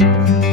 ร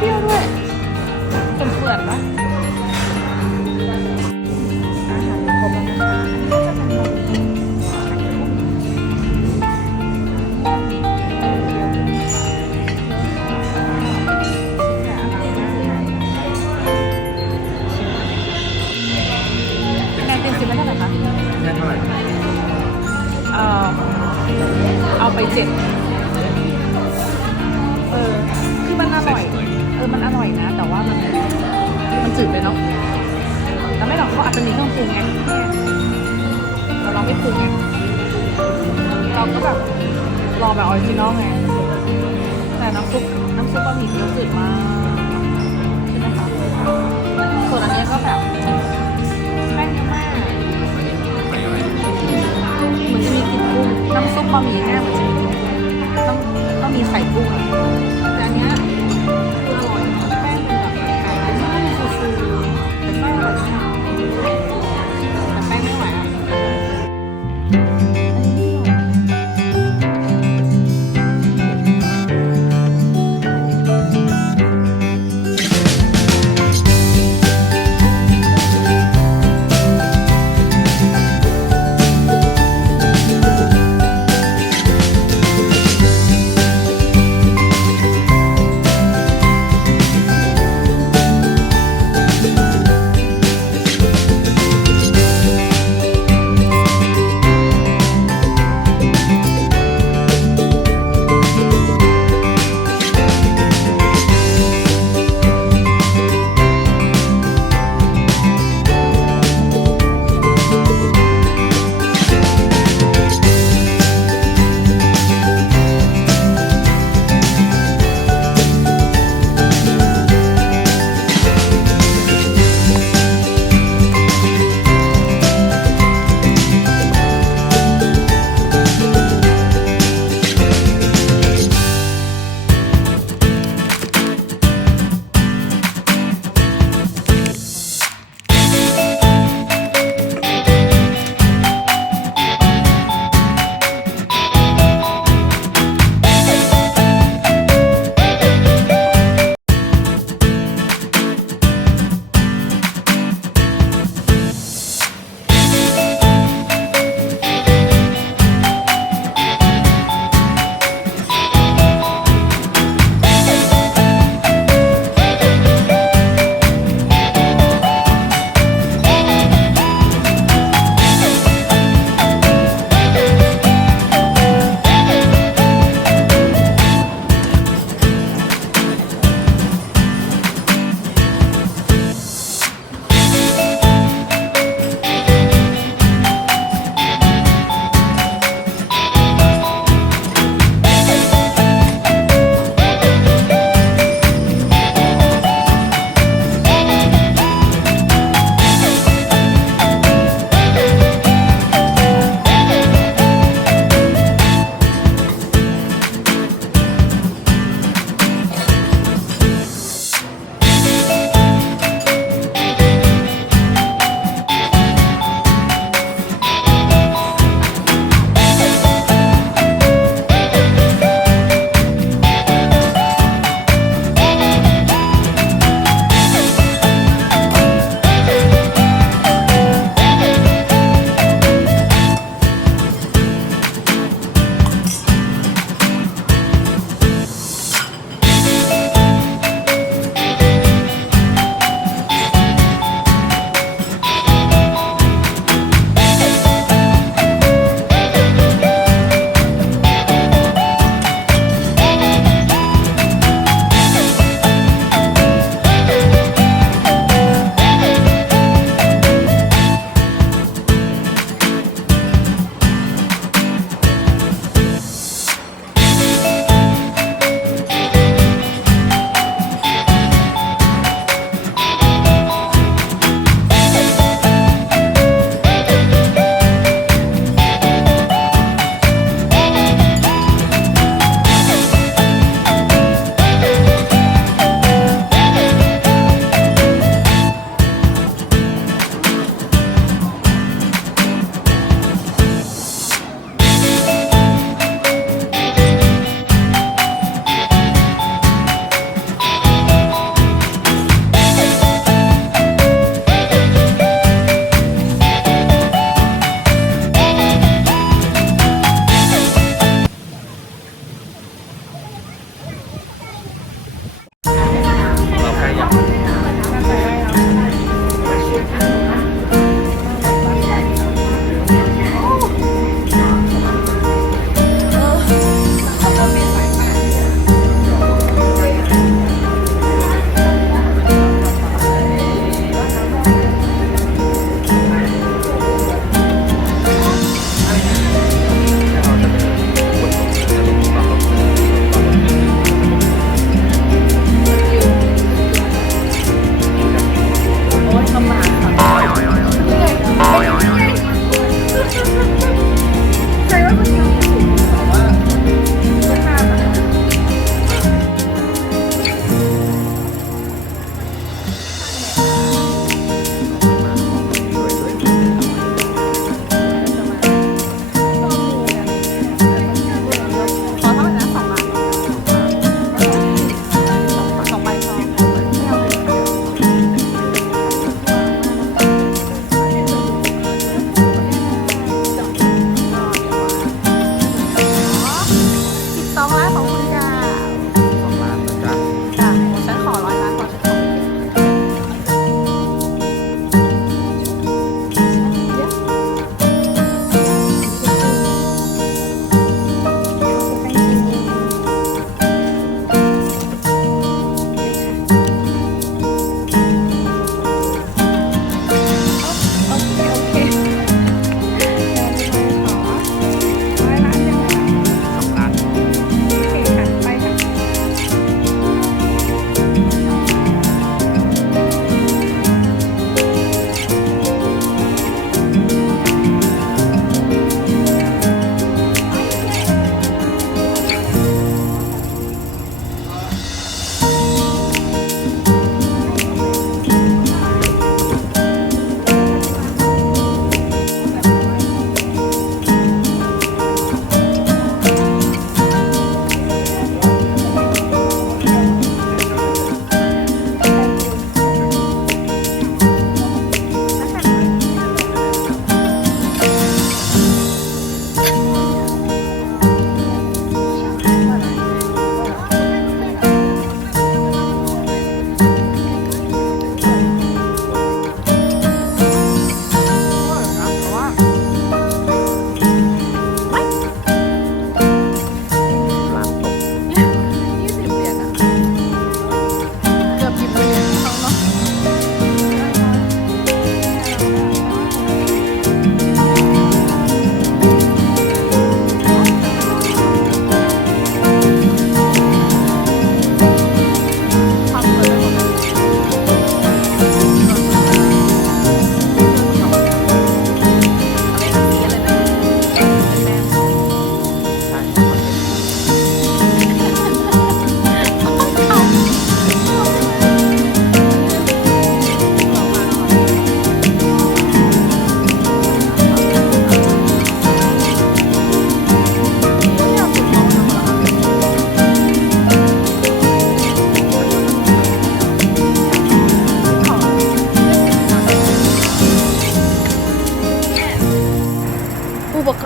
เปรี้ยวด้วยเปื่อนๆปะ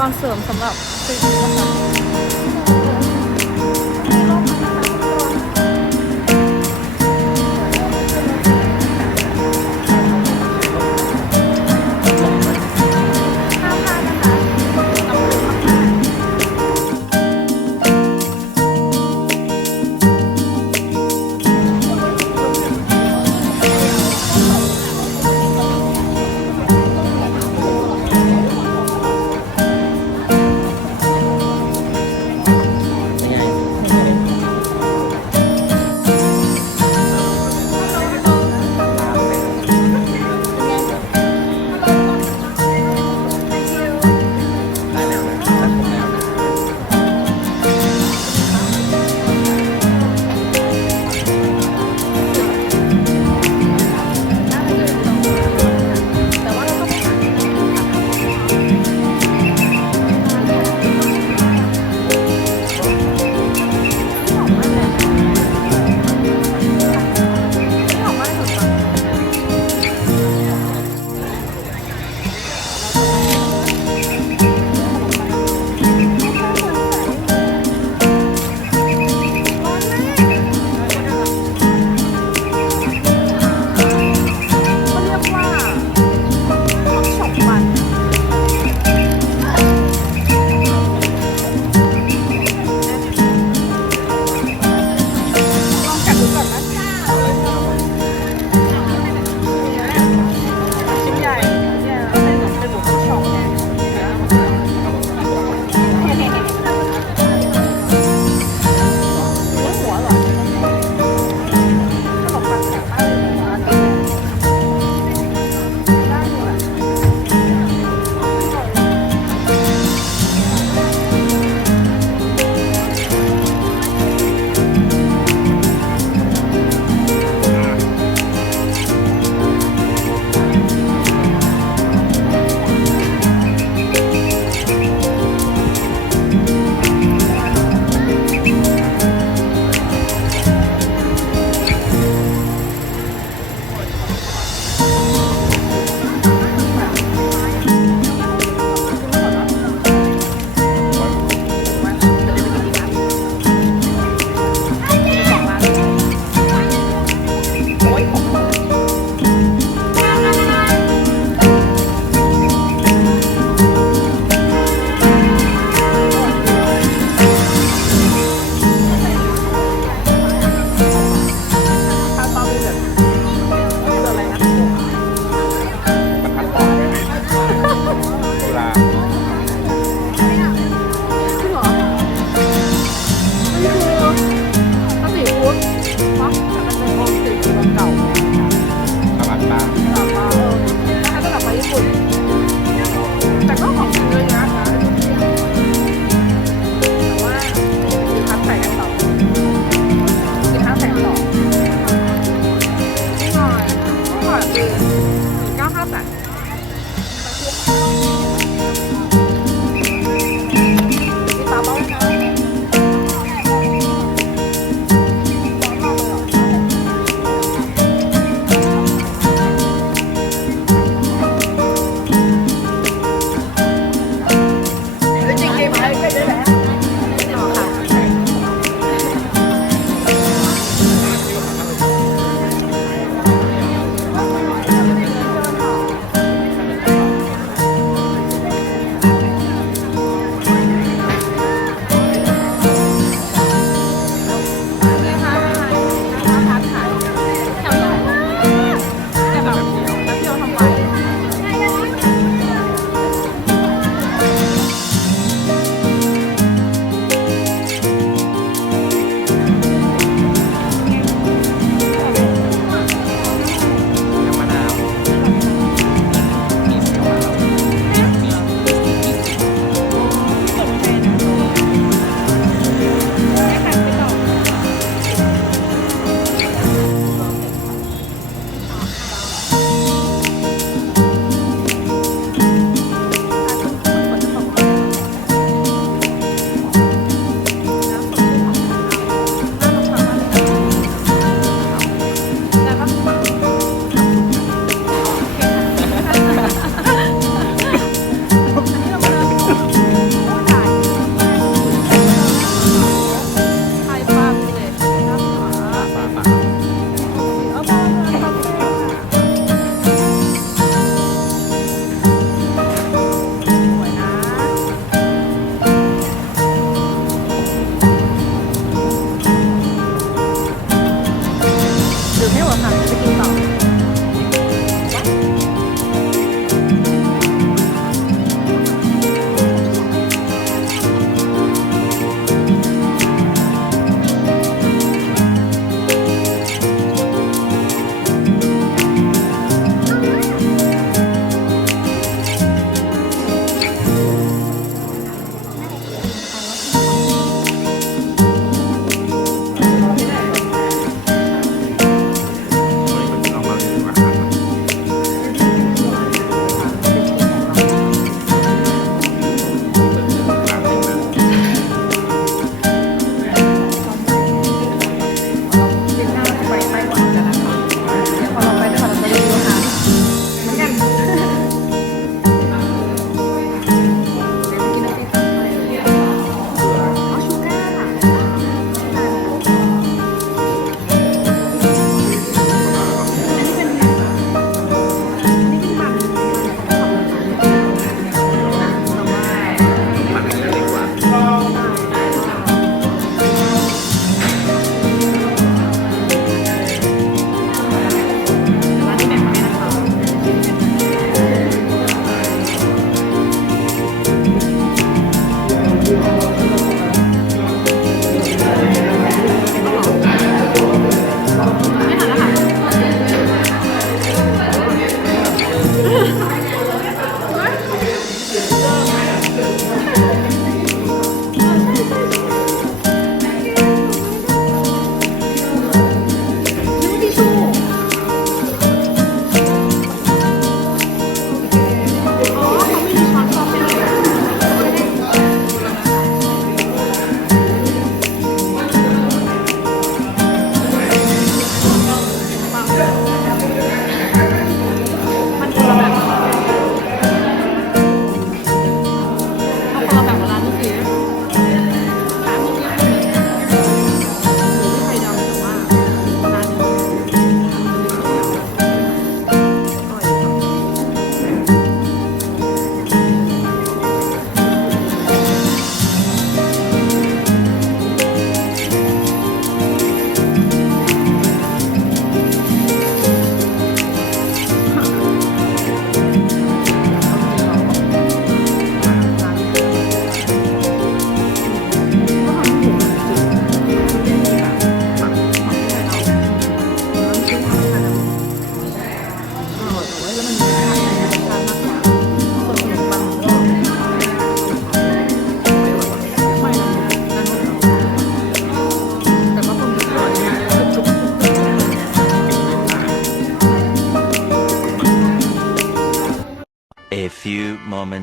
กรณ์เสริมสำหรับซื้อนะคะ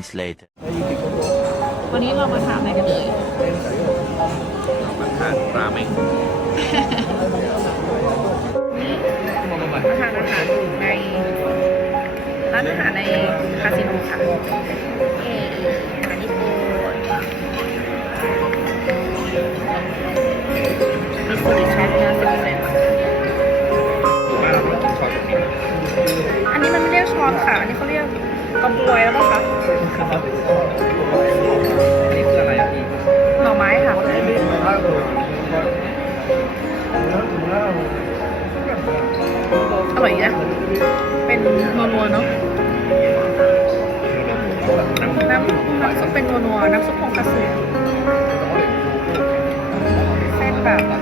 moments later วันนี้เรามาทานอะไรกันเลยมาทานราเมงมาทานอาหารในร้านอาหารในคาสิโนค่ะอันนี้มันไม่เรียกช้อนค่ะ อันนี้เขาเรียก กระบวยแล้วป่ะคะนี่คืออะไรอะพี่หน่อไม้ค่ะอร่อยนะ เป็นนัวๆเนาะน้ำน้ำซุปเป็นนัวๆน้ำซุปของกระสือเส้นแบบ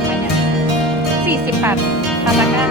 าทไหมเนี่ยสี่สิบบาทตาละก้า